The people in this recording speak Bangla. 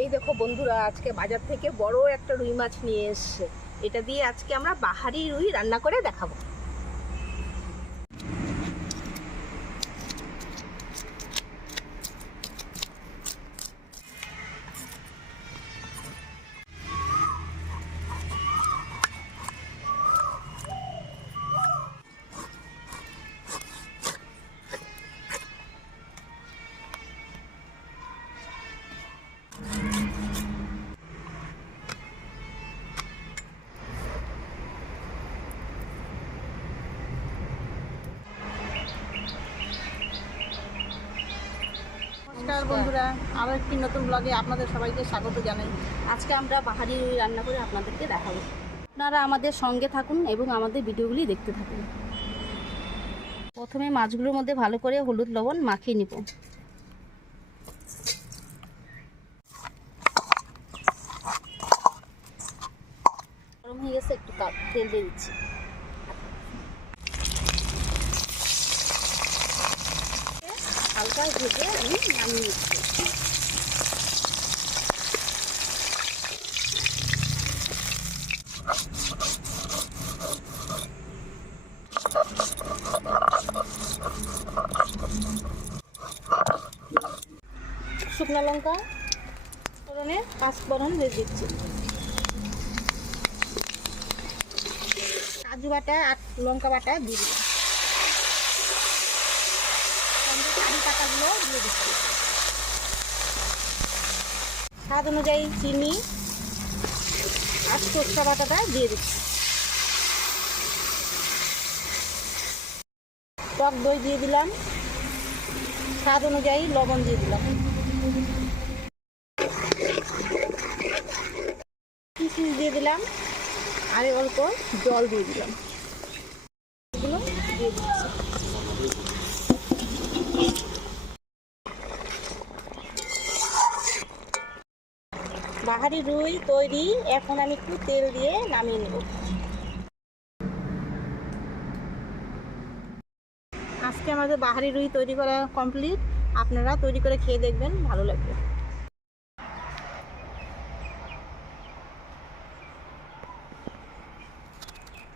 এই দেখো বন্ধুরা, আজকে বাজার থেকে বড় একটা রুই মাছ নিয়ে এসেছে। এটা দিয়ে আজকে আমরা বাহারি রুই রান্না করে দেখাবো। নমস্কার বন্ধুরা, আরও একটি নতুন ব্লগে আপনাদের সবাইকে স্বাগত জানাই। আজকে আমরা বাহারি রুই রান্না করে আপনাদেরকে দেখাবো। আপনারা আমাদের সঙ্গে থাকুন এবং আমাদের ভিডিওগুলি দেখতে থাকুন। প্রথমে মাছগুলোর মধ্যে ভালো করে হলুদ লবণ মাখিয়ে নিব। গরম হয়ে গেছে, একটু তেল দিয়ে দিচ্ছি। হালকা ভেজে আমি নামিয়ে নিচ্ছি। শুকনো লঙ্কা ফোড়নে 5 ফোড়ন দিয়ে দিচ্ছি। কাজু বাটা আর লঙ্কা বাটা দিয়ে দিলাম। কারি পাতাগুলো দিয়ে দিচ্ছি। স্বাদ অনুযায়ী চিনি আর সরষা বাটাটা দিয়ে দিচ্ছি। টক দই দিয়ে দিলাম। স্বাদ অনুযায়ী লবণ দিয়ে দিলাম। কিশমিশ দিয়ে দিলাম আর অল্প জল দিয়ে দিলাম। এগুলো দিয়ে দিচ্ছি। বাহারি রুই তৈরি। এখন আমি একটু তেল দিয়ে নামিয়ে নেব। আজকে আমাদের বাহারি রুই তৈরি করা কমপ্লিট। আপনারা তৈরি করে খেয়ে দেখবেন, ভালো লাগবে।